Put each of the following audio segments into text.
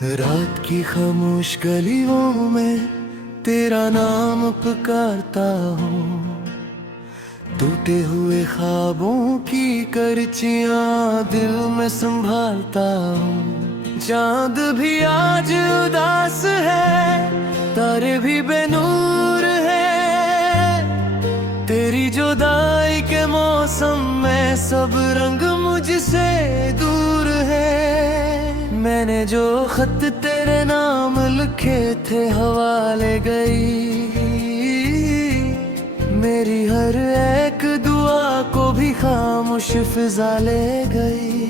रात की खामोश गलियों में तेरा नाम पुकारता हूँ। टूटे हुए ख्वाबों की करचियां दिल में संभालता हूँ। चांद भी आज उदास है, तारे भी बेनूर है। तेरी जुदाई के मौसम में सब रंग मुझसे दूर है। मैंने जो खत तेरे नाम लिखे थे हवा ले गई। मेरी हर एक दुआ को भी खामोश फिजा ले गई।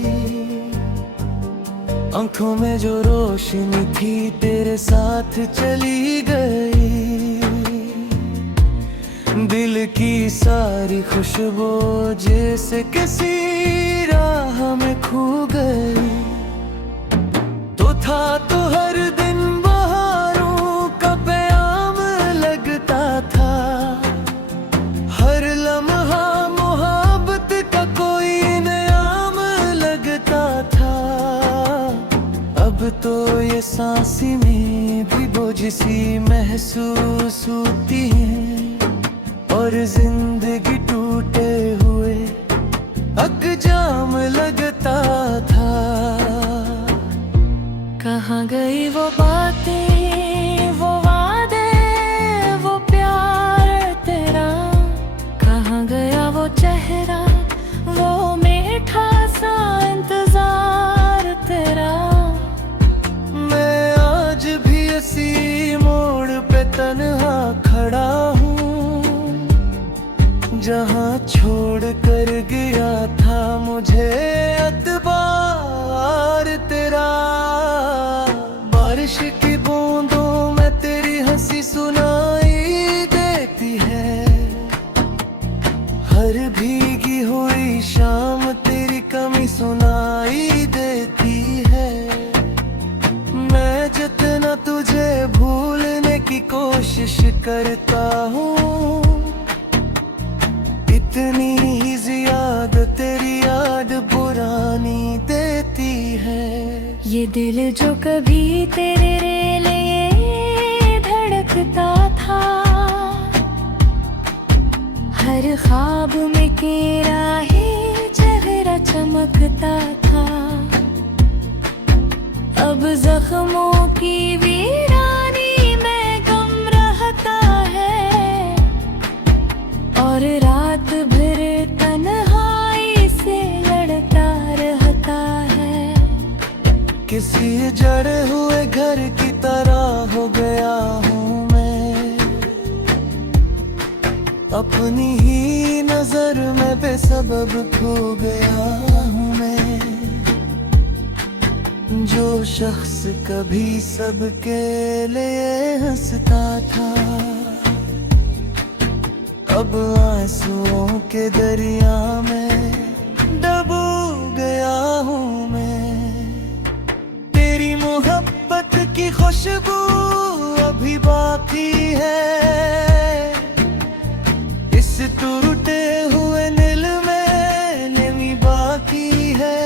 आंखों में जो रोशनी थी तेरे साथ चली गई। दिल की सारी खुशबू जैसे किसी राह में खो गई। तो था तो हर दिन बहारों का प्याम लगता था। हर लम्हा मोहब्बत का कोई इनाम लगता था। अब तो ये सांसी में भी बोझ सी महसूस होती है। और जिंदगी टूटे हुए अकजाम लगता था। कहाँ गई वो बातें, वो वादे, वो प्यार तेरा। कहाँ गया वो चेहरा, वो मीठा सा इंतजार तेरा। मैं आज भी इसी मोड़ पे तन्हा खड़ा हूँ, जहाँ छोड़ कर गया था मुझे एतबार तेरा। बारिश की बूंदों में तेरी हंसी सुनाई देती है। हर भीगी हुई शाम तेरी कमी सुनाई देती है। मैं जितना तुझे भूलने की कोशिश करता हूँ, इतनी ही ज्यादा तेरी याद पुरानी देती है। ये दिल जो कभी तेरे लिए धड़कता था। हर ख्वाब में तेरा ही चेहरा चमकता था। अब जख्मों की वीरानी में गम रहता है। और रात भर तन्हाई से लड़ता रहता है। किसी जड़े हुए घर की तरह हो गया हूँ मैं। अपनी ही नजर में बेसबब खो गया हूँ मैं। जो शख्स कभी सबके लिए हंसता था, अब आंसुओं के दरिया में डूब गया हूँ मैं। तेरी मोहब्बत की खुशबू अभी बाकी है। इस टूटे हुए दिल में नमी बाकी है।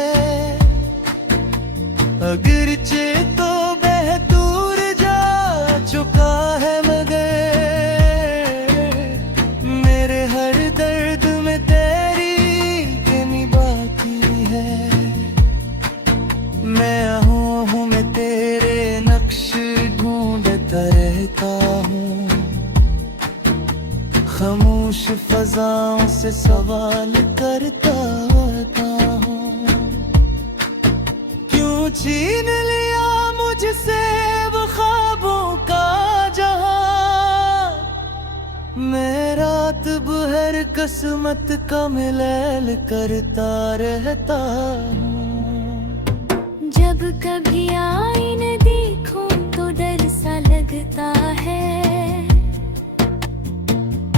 अगरचे तो बेहतूर जा चुका है, मगर मेरे हर दर्द में तेरी कमी बाकी है। मैं हूँ मैं तेरे नक्श ढूंढता रहता हूँ। खामोश फजाओं से सवाल करता हूँ। क्यों छीन लिया मुझसे वो ख्वाबों का जहां। मैं रात भर किस्मत का मिलैल करता रहता हूँ। जब कभी आईने देखूं तो डर सा लगता है।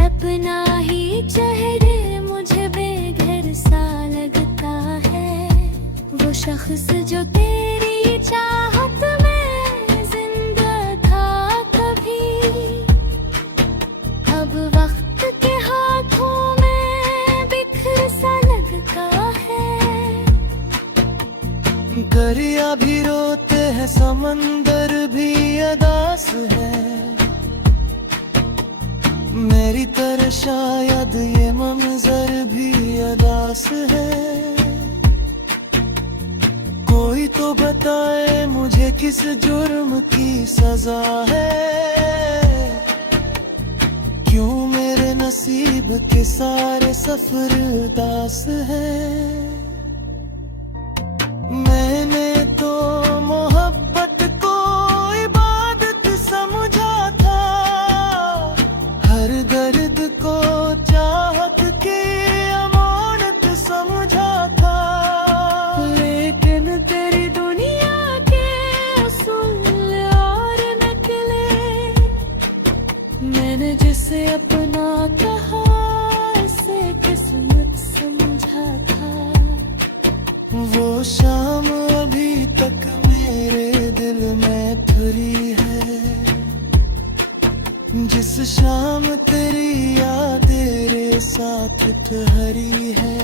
अपना ही चेहरे मुझे बेघर सा लगता है। वो शख्स जो तेरी चाहत में जिंदा था कभी, अब वक्त के हाथों में बिखर सा लगता है। दरिया भी रोते है समंदर भी अदास है, मेरी तरह शायद ये मंजर भी अदास है। कोई तो बताए मुझे किस जुर्म की सजा है, क्यों मेरे नसीब के सारे सफर दास है। मैंने तो मोहब्बत को इबादत समझा था, हर दर्द को चाहत की अमानत समझा था। लेकिन तेरी दुनिया के उसूल और नकले, मैंने जिसे अपना कहा इसे किस्मत समझा था। वो शाम अभी तक मेरे दिल में धुरी है, जिस शाम तेरी याद तेरे साथ ठहरी है।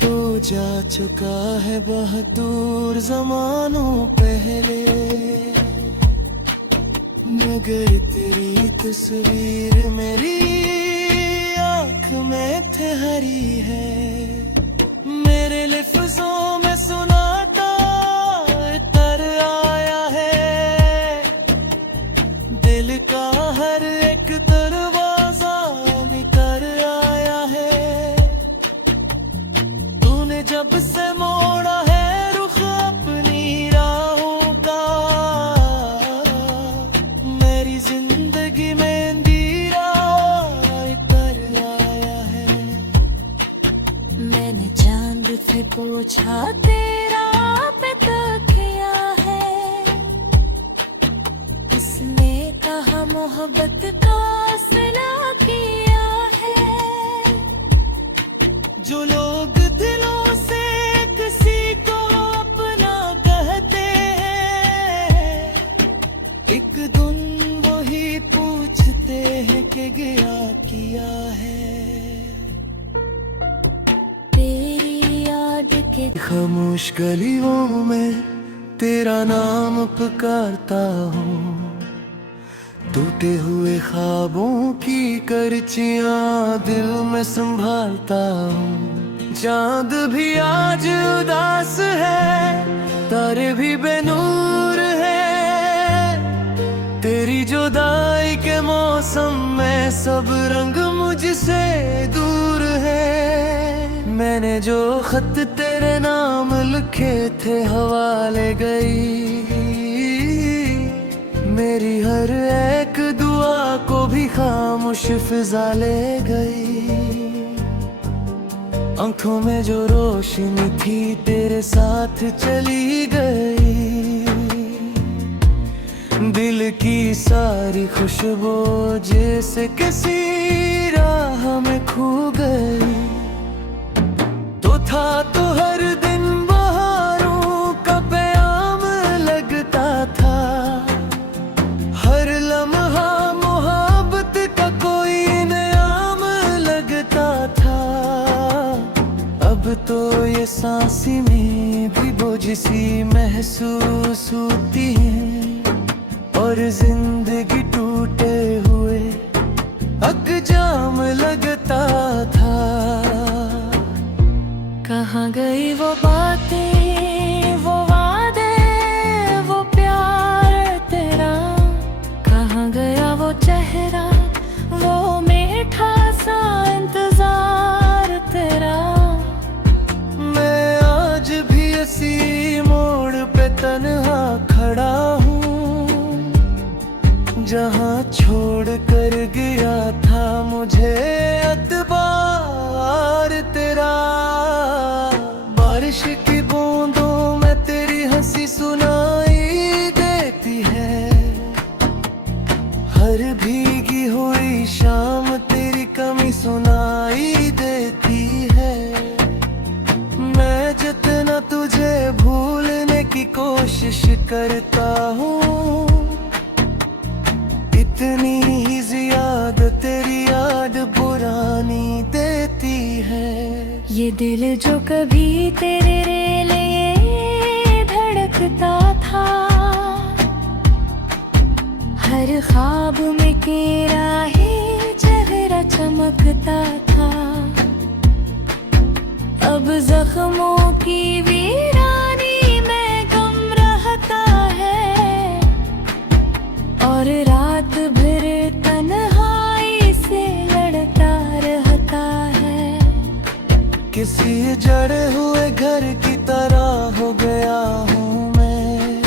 तो जा चुका है बहुत दूर ज़मानों पहले, मगर तेरी तस्वीर मेरी आँख में ठहरी है। मेरे लफ्ज़ों में सुनाता तर आया है, दिल का हर एक दरवाजा निकर आया है। तूने जब से मोड़ा है रुख अपनी राहों का, मेरी जिंदगी में अंधेरा कर आया है। मैंने चांद से पूछा तेरा पे तो किया है, उसने कहा मोहब्बत का सिला किया है। जो लोग दिलों से किसी को अपना कहते हैं, एक दिन वही पूछते हैं कि गया किया है। खामोश गलियों में तेरा नाम पुकारता हूँ, टूटे हुए ख्वाबों की करचियाँ दिल में संभालता हूँ। चांद भी आज उदास है, तारे भी बेनूर है, तेरी जुदाई के मौसम में सब रंग मुझसे दूर है। मैंने जो खत तेरे नाम लिखे थे हवा ले गई, मेरी हर एक दुआ को भी खामोश फिजा ले गई। आंखों में जो रोशनी थी तेरे साथ चली गई, दिल की सारी खुशबू जैसे किसी राह में खो गई। था तो हर दिन बहारों का प्याम लगता था, हर लम्हा मोहब्बत का कोई इनाम लगता था। अब तो ये सांसी में भी बोझ सी महसूस होती है, और जिंदगी टूटे हुए अकजाम लगता था। कहाँ गई वो बातें, वो वादे, वो प्यार तेरा, कहाँ गया वो चेहरा, वो मीठा सा इंतजार तेरा। मैं आज भी इसी मोड़ पे तन्हा खड़ा हूँ, जहाँ छोड़ कर गया था मुझे एतबार तेरा। बारिश की बूंदों में तेरी हंसी सुनाई देती है, हर भीगी हुई शाम तेरी कमी सुनाई देती है। मैं जितना तुझे भूलने की कोशिश करता हूँ, इतनी ही ज्यादा तेरी याद पुरानी देती है। ये दिल जो कभी तेरे लिए धड़का के राहे चेहरा चमकता था, अब जख्मों की वीरानी में गम रहता है, और रात भर तन्हाई से लड़ता रहता है। किसी जड़े हुए घर की तरह हो गया हूँ मैं,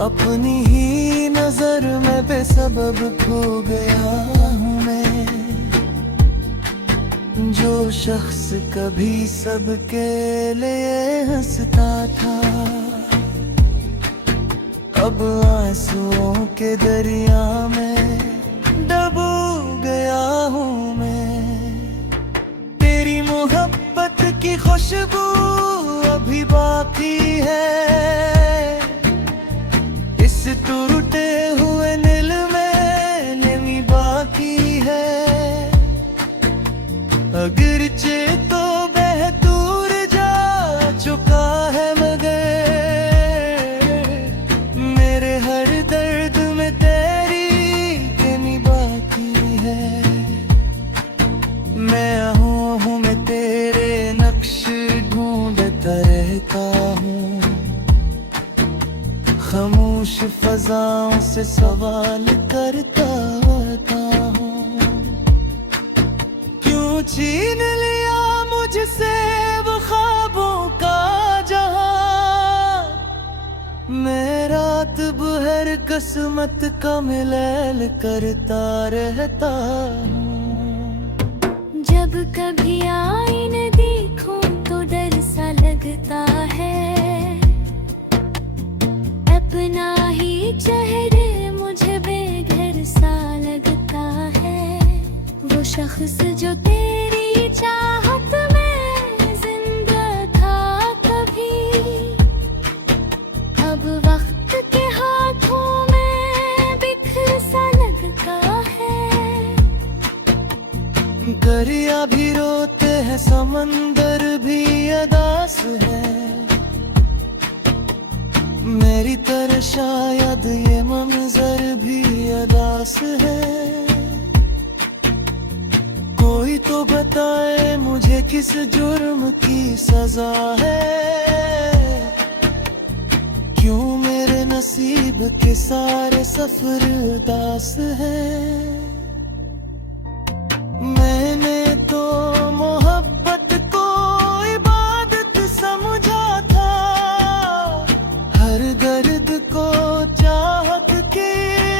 अपनी ही नजर में बेसबब खो गया हूँ मैं। जो शख्स कभी सबके लिए हंसता था, अब आंसुओं के दरिया में डूब गया हूँ मैं। तेरी मोहब्बत की खुशबू अभी बाकी है, इस टूटे हुए दिल में नमी बाकी है। अगरचे तो बह दूर जा चुका है, मगर मेरे हर दर्द में तेरी कमी बाकी है। मैं हूँ मैं तेरे नक्श ढूंढता रहता हूँ, खामोश फजाओं से सवाल करता हूँ। क्यों छीन लिया मुझसे वो ख्वाबों का जहां, मैं रात भर किस्मत का मिलैल करता रहता हूँ। जब कभी आईने देखूं तो डर सा लगता है, अपना ही चेहरे मुझे बेघर सा लगता है। वो शख्स जो तेरी चाहत में जिंदा था कभी, अब वक्त के हाथों में बिखर सा लगता है। दरिया भी रोते हैं, समंदर भी अदास है, मेरी तरह शायद ये मंजर भी अदास है। कोई तो बताए मुझे किस जुर्म की सजा है, क्यों मेरे नसीब के सारे सफर उदास है। मैंने तो मोहब्बत को इबादत समझा था, हर दर्द को चाहत की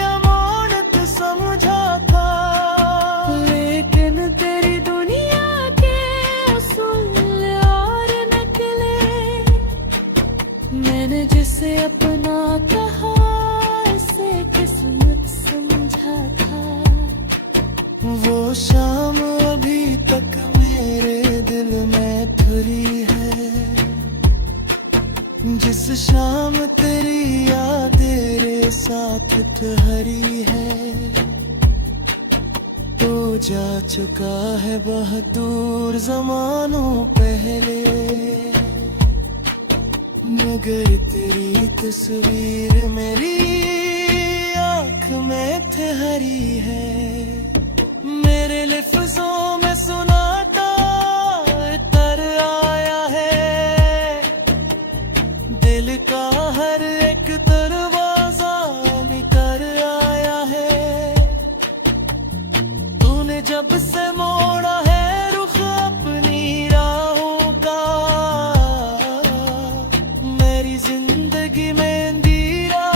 अमानत समझा था। लेकिन तेरी दुनिया के उसूल और नकले, मैंने जिसे अपना कहा इसे किस्मत समझा था। वो शाम अभी तक मेरे दिल में ठुरी है, जिस शाम तेरी याद तेरे साथ ठहरी है। तो जा चुका है बहुत दूर ज़मानों पहले, मगर तेरी तस्वीर मेरी आँख में ठहरी है। मेरे लफ्ज़ों में सुनाता तर आया है, दिल का हर एक दरवाजा निकर आया है। तूने जब से मोड़ा है रुख अपनी राहों का, मेरी जिंदगी में अंधेरा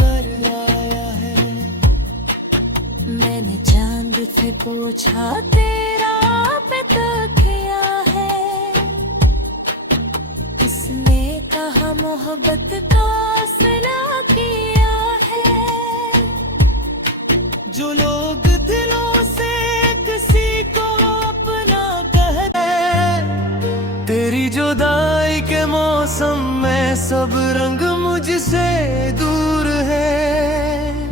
पर आया है। मैंने चांद से पूछा तेरा पे तो किया है, किसने कहा मोहब्बत का सना किया है। जो लोग दिलों से किसी को अपना कहते हैं, तेरी जुदाई के मौसम में सब रंग मुझसे दूर है।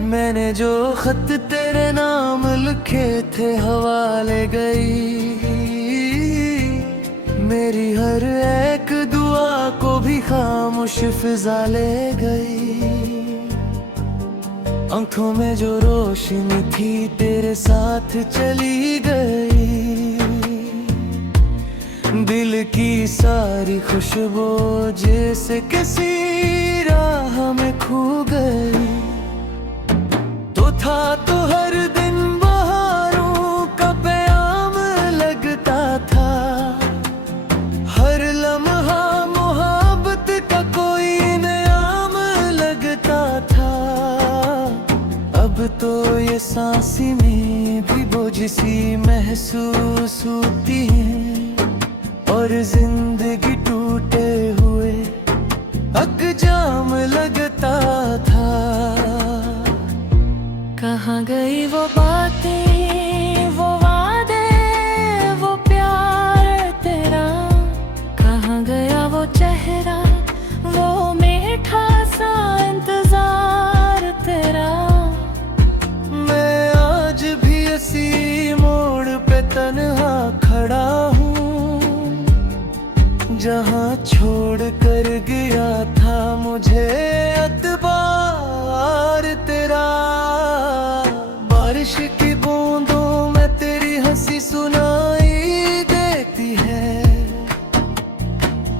मैंने जो खत तेरे नाम लिखे थे हवा ले गई, मेरी हर एक दुआ को भी खामोश फिजा ले गई। आंखों में जो रोशनी थी तेरे साथ चली गई, दिल की सारी खुशबू जैसे किसी राह में खो गई। तो था तो हर दिन बहारों का प्याम लगता था, हर लम्हा मोहब्बत का कोई इनाम लगता था। अब तो ये सांसी में भी बोझ सी महसूस होती है, और जिंदगी टूटे हुए अकजाम लगता था। कहाँ गई वो बातें, वो वादे, वो प्यार तेरा? कहाँ गया वो चेहरा, वो मीठा सा इंतजार तेरा? मैं आज भी इसी मोड़ पे तन्हा खड़ा हूँ, जहाँ छोड़ कर गया था मुझे एतबार तेरा। बारिश की बूंदों में तेरी हंसी सुनाई देती है,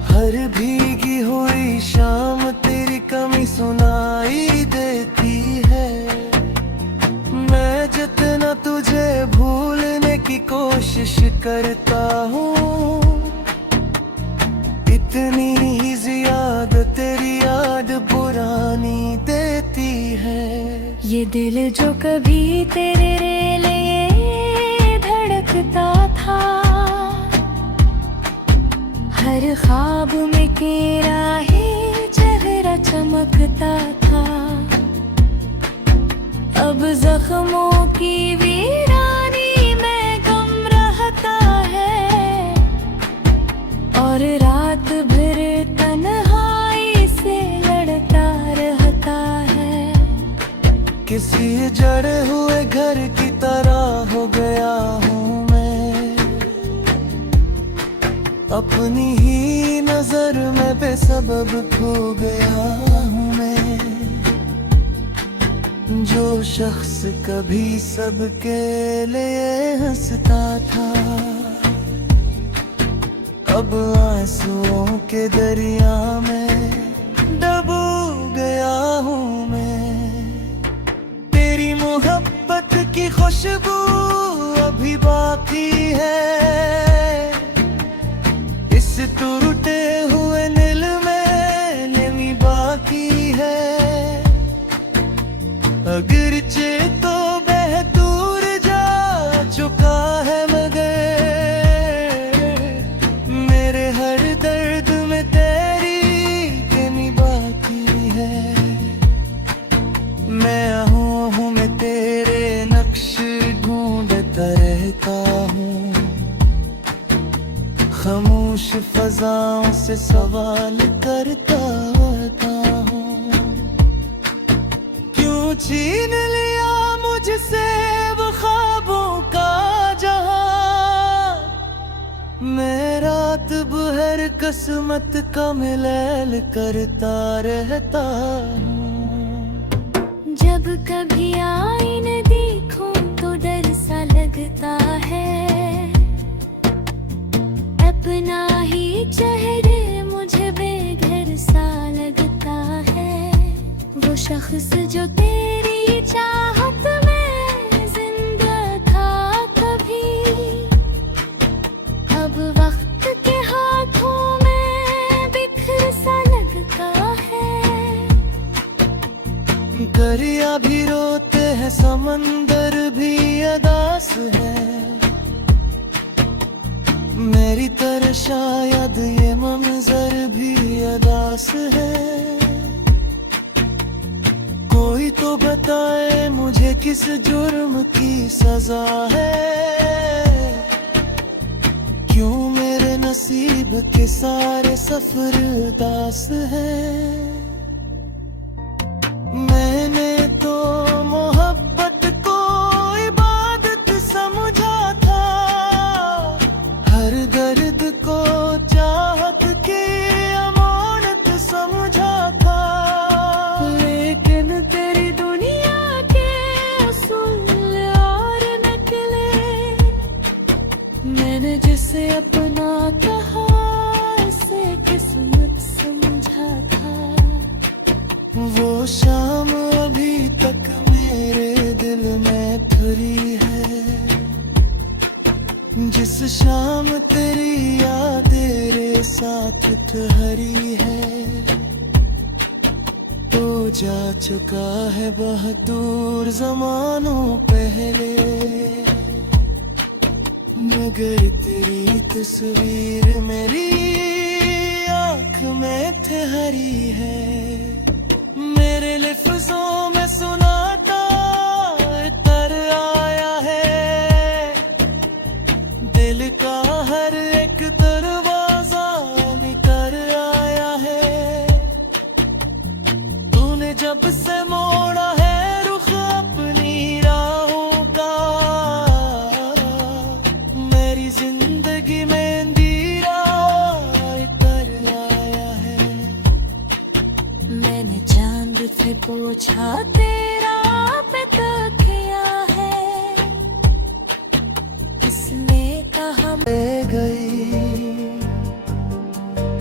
हर भीगी हुई शाम तेरी कमी सुनाई देती है। मैं जितना तुझे भूलने की कोशिश करता हूँ, इतनी ही ज्यादा तेरी याद पुरानी देती है। ये दिल जो कभी तेरे लिए धड़कता था, हर ख्वाब में तेरा ही चेहरा चमकता था। अब जख्मों की वीरानी में गम रहता है, और रात भर तन्हाई से लड़ता रहता है। किसी जड़े हुए घर की तरह हो गया हूँ मैं, अपनी ही नजर में बेसबब खो गया हूँ मैं। जो शख्स कभी सबके लिए हंसता था, अब आंसुओं के दरिया में डूब गया हूँ मैं। तेरी मोहब्बत की खुशबू अभी बाकी है, इस टूटे हुए दिल में नमी बाकी है। अगरचे तो बेहतूर जा चुका है, मगर मेरे हर दर्द में तेरी कमी बाकी है। मैं हूँ मैं तेरे नक्श ढूंढता रहता हूँ, खामोश फजाओं से सवाल करता हूँ। क्यों छीन लिया मुझसे वो ख्वाबों का जहां, मैं रात भर किस्मत का मिलैल करता रहता हूँ। जब कभी आईने देखूं तो डर सा लगता है, अपना ही चेहरे मुझे बेघर सा लगता है। वो शख्स जो तेरी चाहत में जिंदा था कभी, अब वक्त के हाथों में बिखर सा लगता है। दरिया भी रोते हैं, समंदर भी अदास है, मेरी तरह शायद ये मंजर भी अदास है। कोई तो बताए मुझे किस जुर्म की सजा है, क्यों मेरे नसीब के सारे सफर उदास है। मैंने तो मोहब्बत को इबादत समझा था, हर दर्द को चाहत की अमानत समझा था। लेकिन तेरी दुनिया ठहरी है तो जा चुका है बहुत दूर जमानों पहले, मगर तेरी तस्वीर मेरी आँख में ठहरी है। मेरे लफ्जों में सुनाता तर आया है, दिल का हर एक दरवाजा निकर आया है। तूने जब से मोड़ा है रुख अपनी राहों का, मेरी जिंदगी में अंधेरा कर आया है। मैंने चांद से पूछा तेरा पे तो किया है, इसने कहा ले गई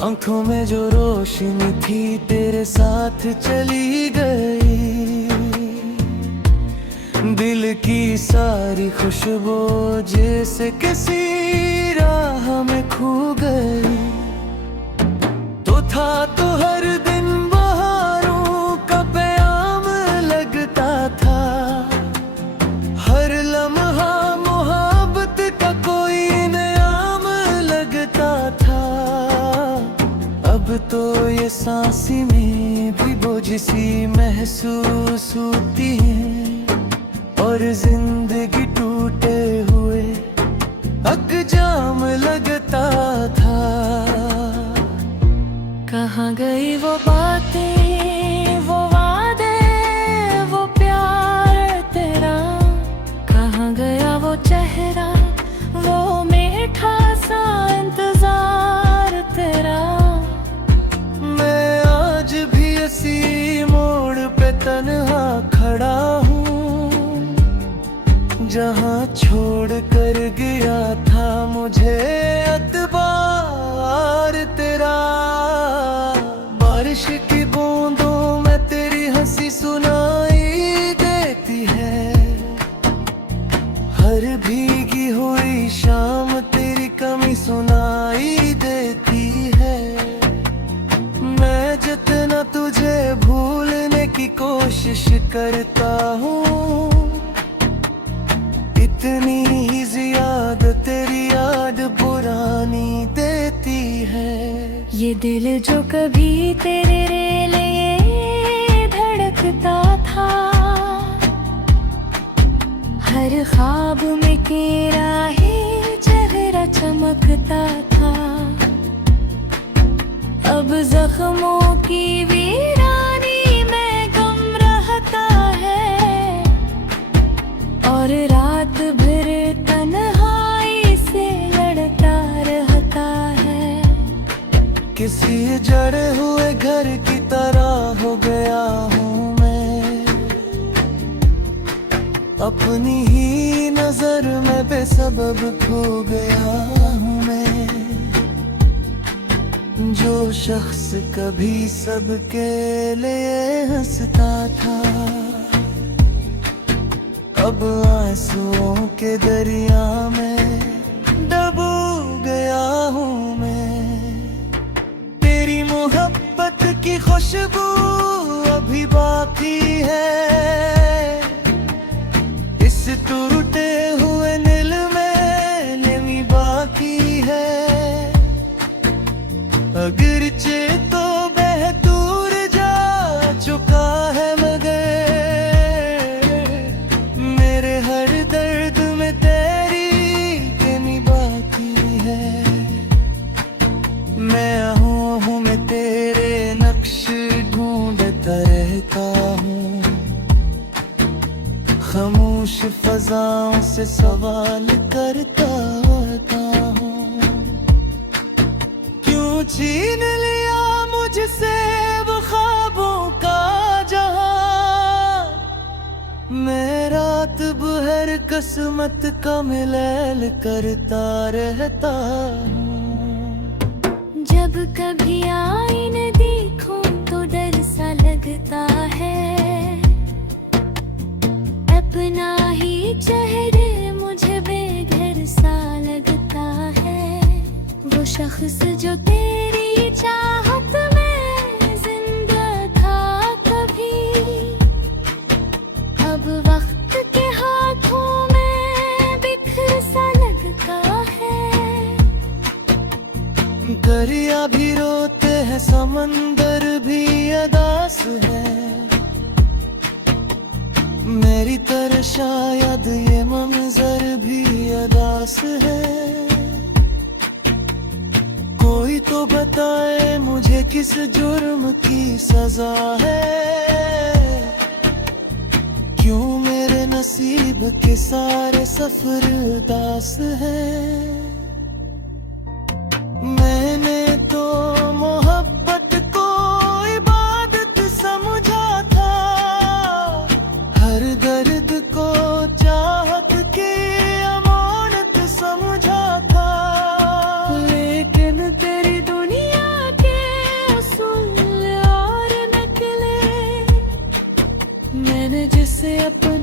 आंखों में जो रोशनी थी तेरे साथ चली गई, दिल की सारी खुशबू जैसे किसी राह में खो गई। तो था तो हर दिन बहारों का प्याम लगता था, हर लम्हा मोहब्बत का कोई इनाम लगता था। अब तो ये सांसी में भी बोझ सी महसूस होती है, और जिंदगी टूटे हुए अकजाम लगता था। कहाँ गई वो बातें, वो वादे, वो प्यार तेरा, कहाँ गया वो चेहरा, वो मीठा सा इंतजार तेरा। मैं आज भी इसी मोड़ पे तन्हा खड़ा हूँ, जहाँ छोड़ कर गया था मुझे एतबार तेरा। बारिश की बूंदों में तेरी हंसी सुनाई देती है, हर भीगी हुई शाम तेरी कमी सुनाई देती है। मैं जितना तुझे भूलने की कोशिश करता हूँ, इतनी ही ज्यादा तेरी याद पुरानी देती है। ये दिल जो कभी तेरे लिए धड़कता था, हर ख्वाब में तेरा ही चेहरा चमकता था। अब जख्मों की वीरानी में गम रहता है, और रात भर तन्हाई से लड़ता रहता है। किसी जड़े हुए घर की तरह हो गया हूँ मैं, अपनी ही नजर में बेसबब खो गया हूँ मैं। जो शख्स कभी सबके लिए हंसता था, अब आंसुओं के दरिया में डूब गया हूँ मैं। तेरी मोहब्बत की खुशबू अभी बाकी है, इस टूटे हुए दिल में नमी बाकी है। अगरचे तो बेहतूर जा चुका है, मगर मेरे हर दर्द में तेरी कमी बाकी है। मैं हूँ मैं तेरे नक्श ढूंढता रहता हूँ, खामोश फजाओं से सवाल करता हूँ। क्यों छीन लिया मुझसे वो ख्वाबों का जहां, मैं रात भर किस्मत का मिलैल करता रहता हूँ। जब कभी आईने देखूं तो डर सा लगता है, अपना ही चेहरे मुझे बेघर सा लगता है। वो शख्स जो तेरी समंदर भी अदास है, मेरी तरह शायद ये मंजर भी अदास है। कोई तो बताए मुझे किस जुर्म की सजा है, क्यों मेरे नसीब के सारे सफर दास है। मैंने तो मोहब्बत को इबादत समझा था, हर दर्द को चाहत की अमानत समझा था। लेकिन तेरी दुनिया के उसूल और नकले, मैंने जिसे अपना